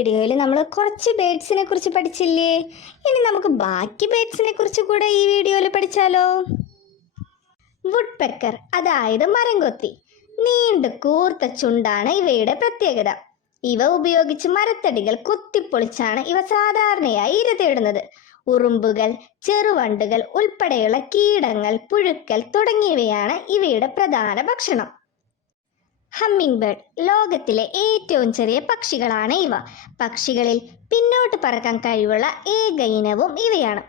വീഡിയോയിൽ നമ്മൾ കുറച്ച് ബേഡ്സിനെ കുറിച്ച് പഠിച്ചില്ലേ? ഇനി നമുക്ക് ബാക്കി ബേഡ്സിനെ കുറിച്ച് കൂടെ ഈ വീഡിയോയിൽ പഠിച്ചാലോ? വുഡ് പെക്കർ അതായത് മരംകൊത്തി. നീണ്ട കൂർത്ത ചുണ്ടാണ് ഇവയുടെ പ്രത്യേകത. ഇവ ഉപയോഗിച്ച് മരത്തടികൾ കൊത്തിപ്പൊളിച്ചാണ് ഇവ സാധാരണയായി ഇര തേടുന്നത്. ഉറുമ്പുകൾ, ചെറുവണ്ടുകൾ ഉൾപ്പെടെയുള്ള കീടങ്ങൾ, പുഴുക്കൾ തുടങ്ങിയവയാണ് ഇവയുടെ പ്രധാന ഭക്ഷണം. ഹമ്മിങ് ബേർഡ് ലോകത്തിലെ ഏറ്റവും ചെറിയ പക്ഷികളാണ് ഇവ. പക്ഷികളിൽ പിന്നോട്ട് പറക്കാൻ കഴിവുള്ള ഏക ഇനവും ഇവയാണ്.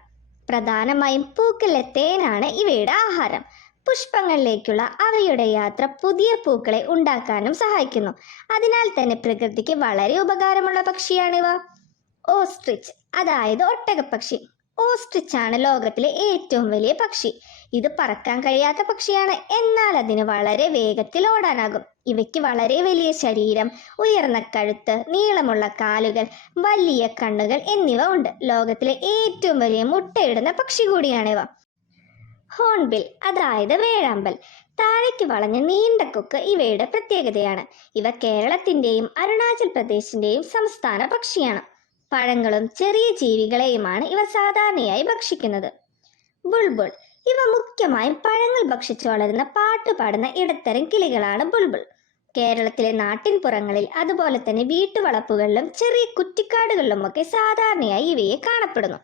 പ്രധാനമായും പൂക്കളിലെ തേനാണ് ഇവയുടെ ആഹാരം. പുഷ്പങ്ങളിലേക്കുള്ള അവയുടെ യാത്ര പുതിയ പൂക്കളെ ഉണ്ടാക്കാനും സഹായിക്കുന്നു. അതിനാൽ തന്നെ പ്രകൃതിക്ക് വളരെ ഉപകാരമുള്ള പക്ഷിയാണിവ. ഓസ്ട്രിച്ച് അതായത് ഒട്ടകപ്പക്ഷി. ഓസ്ട്രിച്ച് ആണ് ലോകത്തിലെ ഏറ്റവും വലിയ പക്ഷി. ഇത് പറക്കാൻ കഴിയാത്ത പക്ഷിയാണ്, എന്നാൽ അതിന് വളരെ വേഗത്തിൽ ഓടാനാകും. ഇവയ്ക്ക് വളരെ വലിയ ശരീരം, ഉയർന്ന കഴുത്ത്, നീളമുള്ള കാലുകൾ, വലിയ കണ്ണുകൾ എന്നിവ ഉണ്ട്. ലോകത്തിലെ ഏറ്റവും വലിയ മുട്ടയിടുന്ന പക്ഷി കൂടിയാണിവ. ഹോൺബിൽ അതായത് വേഴാമ്പൽ. താഴേക്ക് വളഞ്ഞ നീണ്ട കൊക്ക് ഇവയുടെ പ്രത്യേകതയാണ്. ഇവ കേരളത്തിന്റെയും അരുണാചൽ പ്രദേശിന്റെയും സംസ്ഥാന പക്ഷിയാണ്. പഴങ്ങളും ചെറിയ ജീവികളെയുമാണ് ഇവ സാധാരണയായി ഭക്ഷിക്കുന്നത്. ബുൾബുൾ. ഇവ മുഖ്യമായും പഴങ്ങൾ ഭക്ഷിച്ചു വളരുന്ന പാട്ടുപാടുന്ന ഇടത്തരം കിളികളാണ് ബുൾബുൾ. കേരളത്തിലെ നാട്ടിൻപുറങ്ങളിൽ അതുപോലെ തന്നെ വീട്ടുവളപ്പുകളിലും ചെറിയ കുറ്റിക്കാടുകളിലുമൊക്കെ സാധാരണയായി ഇവയെ കാണപ്പെടുന്നു.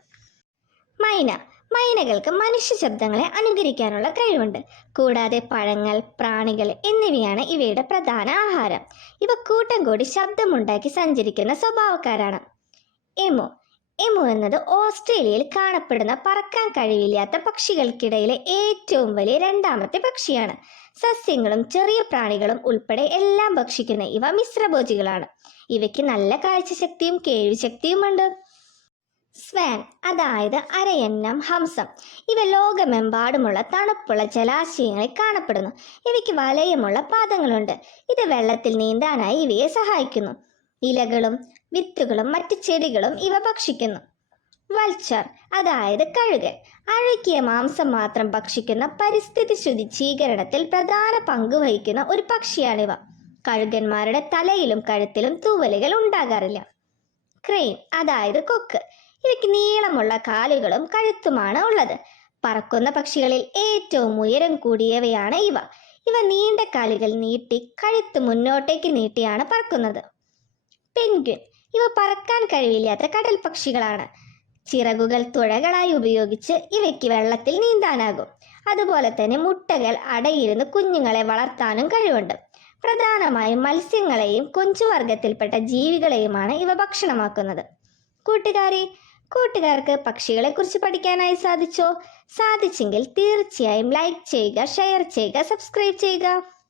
മൈന. മൈനകൾക്ക് മനുഷ്യ ശബ്ദങ്ങളെ അനുകരിക്കാനുള്ള കഴിവുണ്ട്. കൂടാതെ പഴങ്ങൾ, പ്രാണികൾ എന്നിവയാണ് ഇവയുടെ പ്രധാന ആഹാരം. ഇവ കൂട്ടം കൂടി ശബ്ദമുണ്ടാക്കി സഞ്ചരിക്കുന്ന സ്വഭാവക്കാരാണ്. എമു. എമു എന്നത് ഓസ്ട്രേലിയയിൽ കാണപ്പെടുന്ന പറക്കാൻ കഴിവില്ലാത്ത പക്ഷികൾക്കിടയിലെ ഏറ്റവും വലിയ രണ്ടാമത്തെ പക്ഷിയാണ്. സസ്യങ്ങളും ചെറിയ പ്രാണികളും ഉൾപ്പെടെ എല്ലാം ഭക്ഷിക്കുന്ന ഇവ മിശ്രഭോജികളാണ്. ഇവയ്ക്ക് നല്ല കാഴ്ചശക്തിയും കേൾവിശക്തിയുമുണ്ട്. സ്വാൻ അതായത് അരയന്നം, ഹംസം. ഇവ ലോകമെമ്പാടുമുള്ള തണുപ്പുള്ള ജലാശയങ്ങളിൽ കാണപ്പെടുന്നു. ഇവയ്ക്ക് വലയമുള്ള പാദങ്ങളുണ്ട്. ഇത് വെള്ളത്തിൽ നീന്താനായി ഇവയെ സഹായിക്കുന്നു. ഇലകളും വിത്തുകളും മറ്റ് ചെടികളും ഇവ ഭക്ഷിക്കുന്നു. വൾച്ചർ അതായത് കഴുകൻ. അഴുകിയ മാംസം മാത്രം ഭക്ഷിക്കുന്ന പരിസ്ഥിതി ശുചീകരണത്തിൽ പ്രധാന പങ്ക് വഹിക്കുന്ന ഒരു പക്ഷിയാണിവ. കഴുകന്മാരുടെ തലയിലും കഴുത്തിലും തൂവലുകൾ ഉണ്ടാകാറില്ല. ക്രെയിൻ അതായത് കൊക്ക്. ഇവയ്ക്ക് നീളമുള്ള കാലുകളും കഴുത്തുമാണ് ഉള്ളത്. പറക്കുന്ന പക്ഷികളിൽ ഏറ്റവും ഉയരം കൂടിയവയാണ് ഇവ. ഇവ നീണ്ട കാലുകൾ നീട്ടി കഴുത്ത് മുന്നോട്ടേക്ക് നീട്ടിയാണ് പറക്കുന്നത്. പെൻഗ്വിൻ. ഇവ പറക്കാൻ കഴിവില്ലാത്ത കടൽ പക്ഷികളാണ്. ചിറകുകൾ തുഴകളായി ഉപയോഗിച്ച് ഇവയ്ക്ക് വെള്ളത്തിൽ നീന്താനാകും. അതുപോലെ തന്നെ മുട്ടകൾ അടയിരുന്ന് കുഞ്ഞുങ്ങളെ വളർത്താനും കഴിവുണ്ട്. പ്രധാനമായും മത്സ്യങ്ങളെയും കൊഞ്ചുവർഗത്തിൽപ്പെട്ട ജീവികളെയുമാണ് ഇവ ഭക്ഷണമാക്കുന്നത്. കൂട്ടുകാർക്ക് പക്ഷികളെ കുറിച്ച് പഠിക്കാനായി സാധിച്ചോ? സാധിച്ചെങ്കിൽ തീർച്ചയായും ലൈക്ക് ചെയ്യുക, ഷെയർ ചെയ്യുക, സബ്സ്ക്രൈബ് ചെയ്യുക.